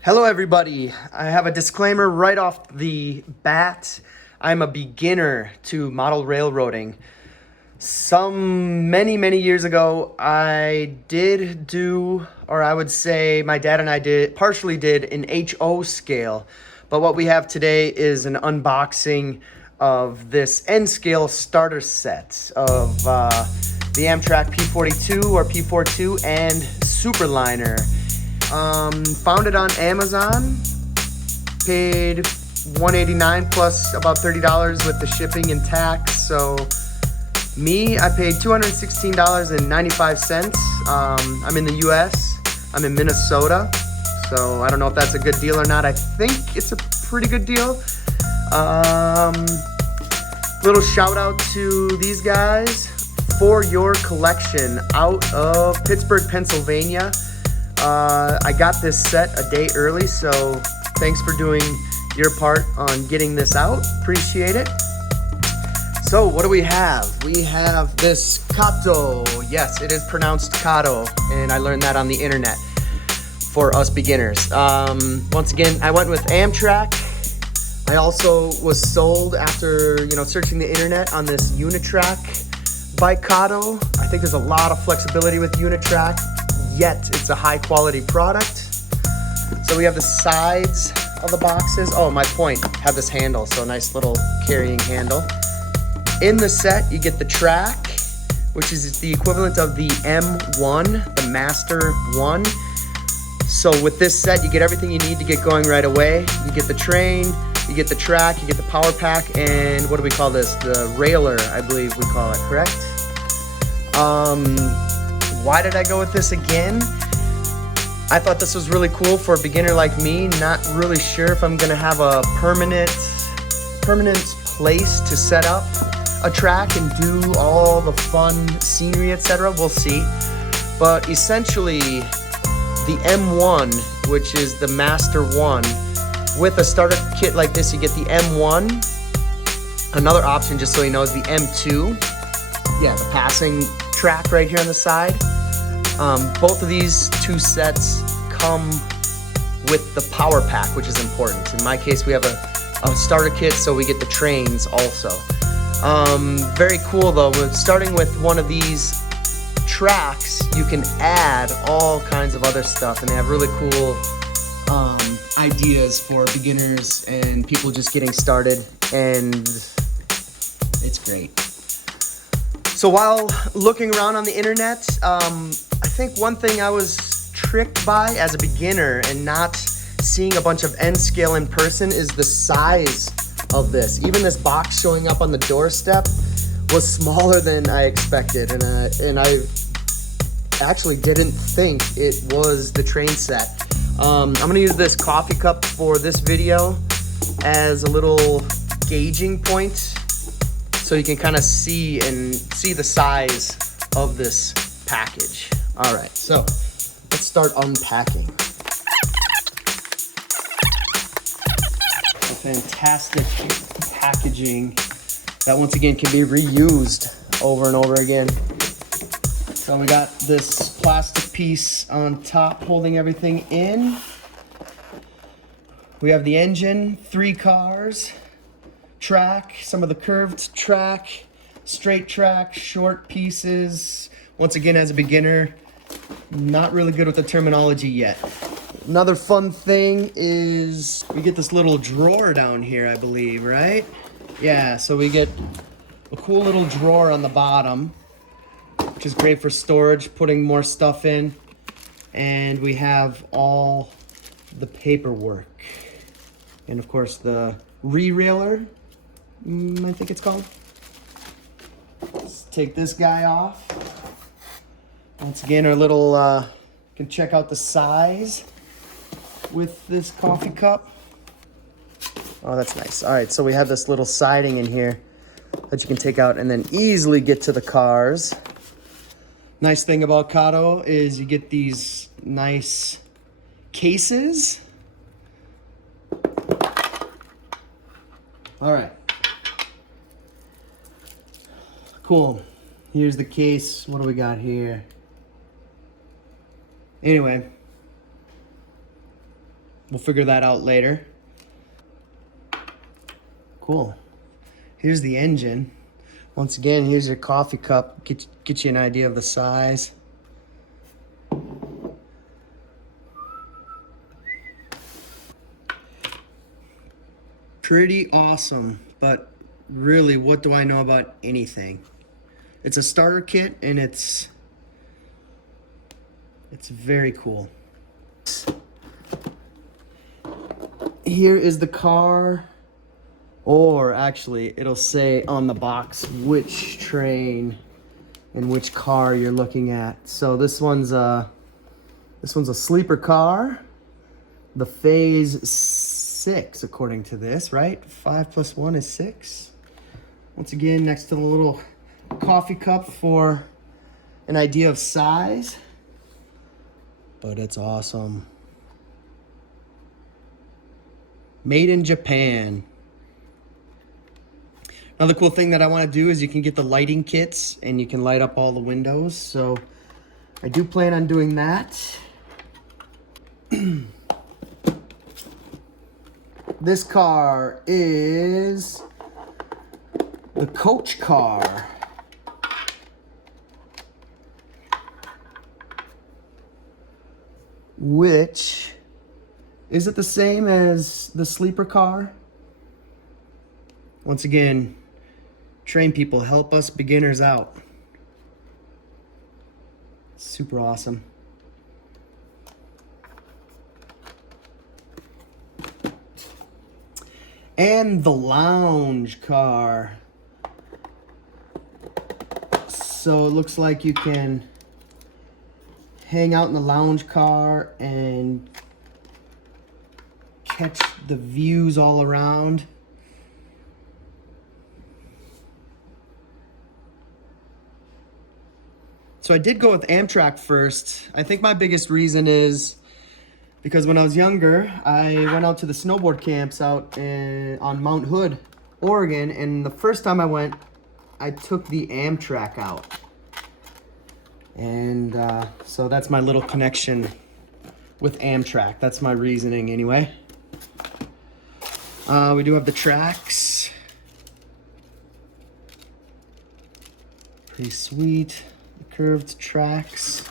Hello everybody, I have a disclaimer right off the bat. I'm a beginner to model railroading. Many years ago, I did do, or I would say my dad and I partially did an HO scale. But what we have today is an unboxing of this N scale starter set of the Amtrak P42 or P42 and Superliner. Found it on Amazon, paid $189 plus about $30 with the shipping and tax. So I paid $216.95. I'm in the US, I'm in Minnesota, so I don't know if that's a good deal or not. I think it's a pretty good deal. Little shout out to these guys for your collection out of Pittsburgh, Pennsylvania. I got this set a day early, so thanks for doing your part on getting this out. Appreciate it. So what do we have? We have this Kato. Yes, it is pronounced Kato, and I learned that on the internet for us beginners. Once again, I went with Amtrak. I also was sold after searching the internet on this Unitrack by Kato. I think there's a lot of flexibility with Unitrack, yet it's a high quality product. So we have the sides of the boxes. Oh, my point, have this handle, so a nice little carrying handle. In the set, you get the track, which is the equivalent of the M1, the Master 1. So with this set, you get everything you need to get going right away. You get the train, you get the track, you get the power pack, and what do we call this? The railer, I believe we call it, correct? Why did I go with this again? I thought this was really cool for a beginner like me, not really sure if I'm gonna have a permanent place to set up a track and do all the fun scenery, etc. We'll see. But essentially, the M1, which is the Master 1, with a starter kit like this, you get the M1. Another option, just so you know, is the M2. Yeah, the passing track right here on the side. Both of these two sets come with the power pack, which is important. In my case, we have a starter kit, so we get the trains also. Very cool though. Starting with one of these tracks, you can add all kinds of other stuff, and they have really cool ideas for beginners and people just getting started, and it's great. So while looking around on the internet, I think one thing I was tricked by as a beginner and not seeing a bunch of N scale in person is the size of this. Even this box showing up on the doorstep was smaller than I expected, and I actually didn't think it was the train set. I'm gonna use this coffee cup for this video as a little gauging point, so you can kind of see the size of this package. All right, so let's start unpacking. A fantastic packaging that once again can be reused over and over again. So we got this plastic piece on top holding everything in. We have the engine, 3 cars, track, some of the curved track, straight track, short pieces. Once again, as a beginner, not really good with the terminology yet. Another fun thing is we get this little drawer down here, I believe, right? Yeah, so we get a cool little drawer on the bottom, which is great for storage, putting more stuff in. And we have all the paperwork. And of course the re-railer, I think it's called. Let's take this guy off. Once again, our little, can check out the size with this coffee cup. Oh, that's nice. All right, so we have this little siding in here that you can take out and then easily get to the cars. Nice thing about Kato is you get these nice cases. All right. Cool. Here's the case. What do we got here? Anyway, We'll figure that out later. Cool. Here's the engine. Once again, here's your coffee cup. Get you an idea of the size. Pretty awesome, but really, what do I know about anything? It's a starter kit, and it's very cool. Here is the car, or actually, it'll say on the box which train and which car you're looking at. So this one's a sleeper car, the phase 6 according to this, right? 5 plus 1 is 6. Once again, next to the little coffee cup for an idea of size, but it's awesome. Made in Japan. Another cool thing that I want to do is you can get the lighting kits and you can light up all the windows. So I do plan on doing that. This car is the coach car. Which, is it the same as the sleeper car? Once again, train people, help us beginners out. Super awesome. And the lounge car. So it looks like you can hang out in the lounge car and catch the views all around. So I did go with Amtrak first. I think my biggest reason is because when I was younger, I went out to the snowboard camps out on Mount Hood, Oregon, and the first time I went, I took the Amtrak out. And so that's my little connection with Amtrak. That's my reasoning anyway. We do have the tracks. Pretty sweet. The curved tracks.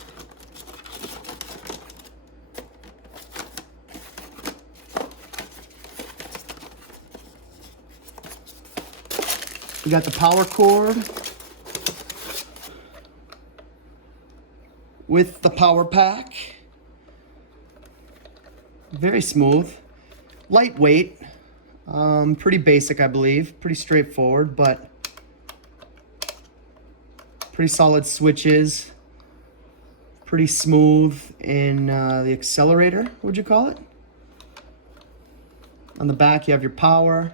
We got the power cord with the power pack. Very smooth, lightweight, pretty basic, I believe, pretty straightforward, but pretty solid switches, pretty smooth in the accelerator, would you call it? On the back, you have your power.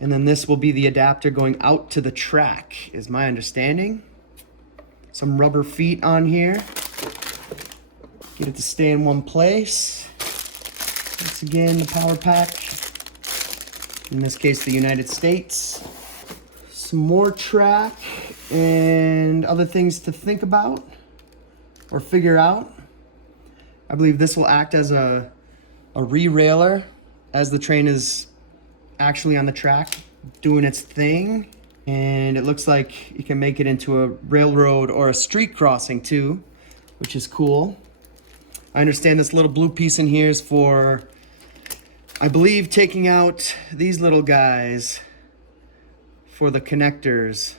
And then this will be the adapter going out to the track, is my understanding. Some rubber feet on here. Get it to stay in one place. Once again, the power pack. In this case, the United States. Some more track and other things to think about or figure out. I believe this will act as a re-railer as the train is actually on the track doing its thing, and it looks like you can make it into a railroad or a street crossing too, which is cool. I understand this little blue piece in here is for, I believe, taking out these little guys for the connectors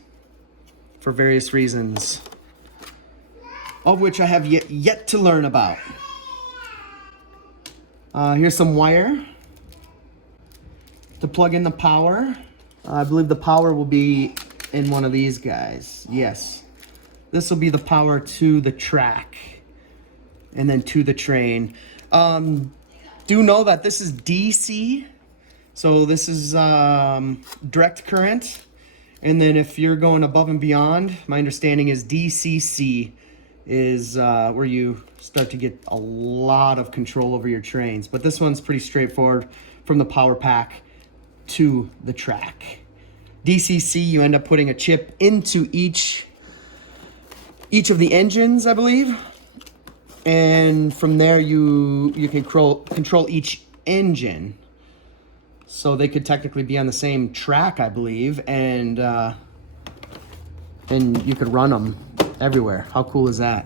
for various reasons, of which I have yet to learn about. Here's some wire to plug in the power. I believe the power will be in one of these guys. Yes. This will be the power to the track and then to the train. Do know that this is DC. So this is direct current. And then if you're going above and beyond, my understanding is DCC is where you start to get a lot of control over your trains. But this one's pretty straightforward from the power pack to the track. DCC, you end up putting a chip into each of the engines, I believe. And from there, you can control each engine. So they could technically be on the same track, I believe, and you could run them everywhere. How cool is that?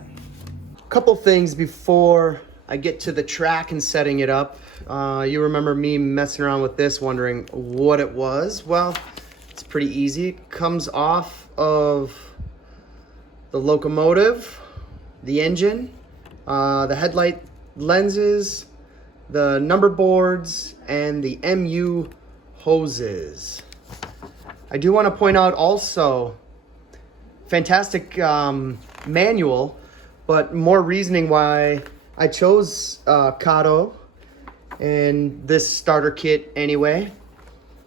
Couple things before I get to the track and setting it up. You remember me messing around with this, wondering what it was. Well, it's pretty easy. It comes off of the locomotive, the engine, the headlight lenses, the number boards, and the MU hoses. I do want to point out also, fantastic manual, but more reasoning why I chose Kato and this starter kit anyway.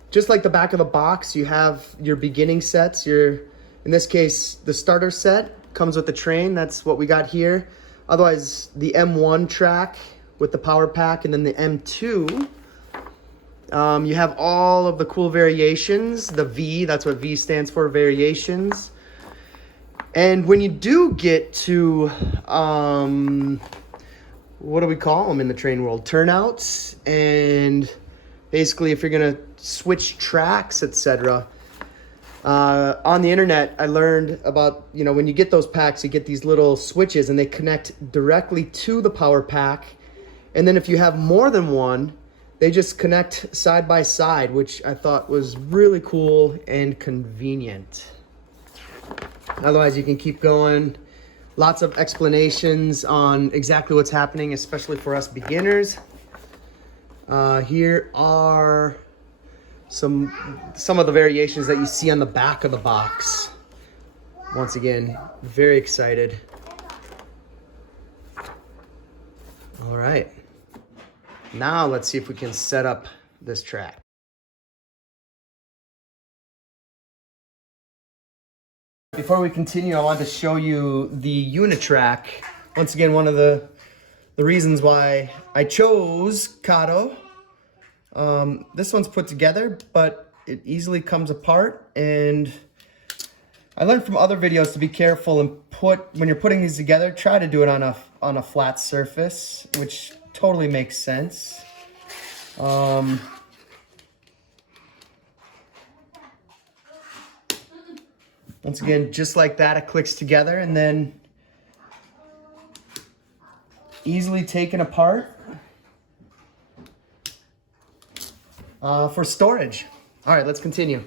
Just like the back of the box, you have your beginning sets. In this case, the starter set comes with the train. That's what we got here. Otherwise, the M1 track with the power pack, and then the M2. You have all of the cool variations. The V, that's what V stands for, variations. And when you do get to, what do we call them in the train world? Turnouts. And basically, if you're gonna switch tracks, etc. On the internet, I learned about, when you get those packs, you get these little switches and they connect directly to the power pack. And then if you have more than one, they just connect side by side, which I thought was really cool and convenient. Otherwise, you can keep going. Lots of explanations on exactly what's happening, especially for us beginners. Here are some of the variations that you see on the back of the box. Once again, very excited. All right. Now let's see if we can set up this track. Before we continue, I wanted to show you the Unitrack. Once again, one of the reasons why I chose Kato. This one's put together, but it easily comes apart. And I learned from other videos to be careful and when you're putting these together, try to do it on a flat surface, which totally makes sense. Once again, just like that, it clicks together and then easily taken apart for storage. All right, let's continue.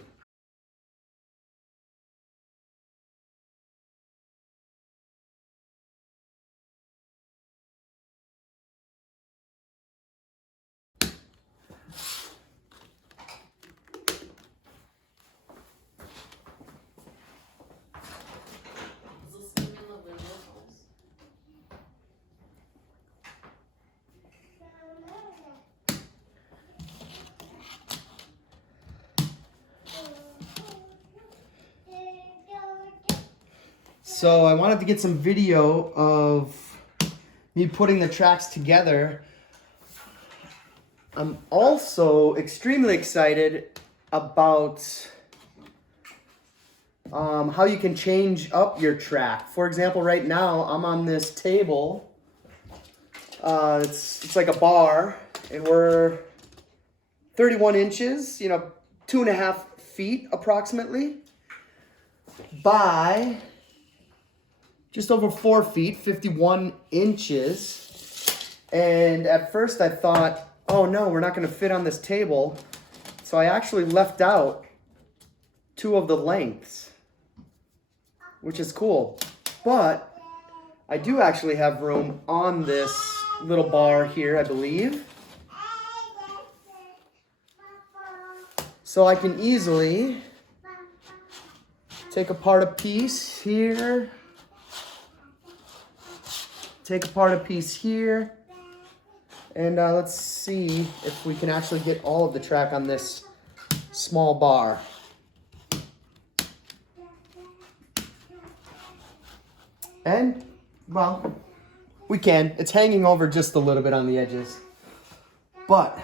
So I wanted to get some video of me putting the tracks together. I'm also extremely excited about how you can change up your track. For example, right now I'm on this table. It's like a bar, and we're 31 inches, 2.5 feet approximately, by just over 4 feet, 51 inches. And at first I thought, oh no, we're not gonna fit on this table. So I actually left out 2 of the lengths, which is cool. But I do actually have room on this little bar here, I believe. So I can easily take apart a piece here, take apart a piece here, and let's see if we can actually get all of the track on this small bar. And, well, we can. It's hanging over just a little bit on the edges. But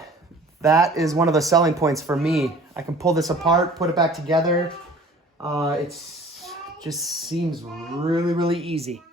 that is one of the selling points for me. I can pull this apart, put it back together. It just seems really, really easy.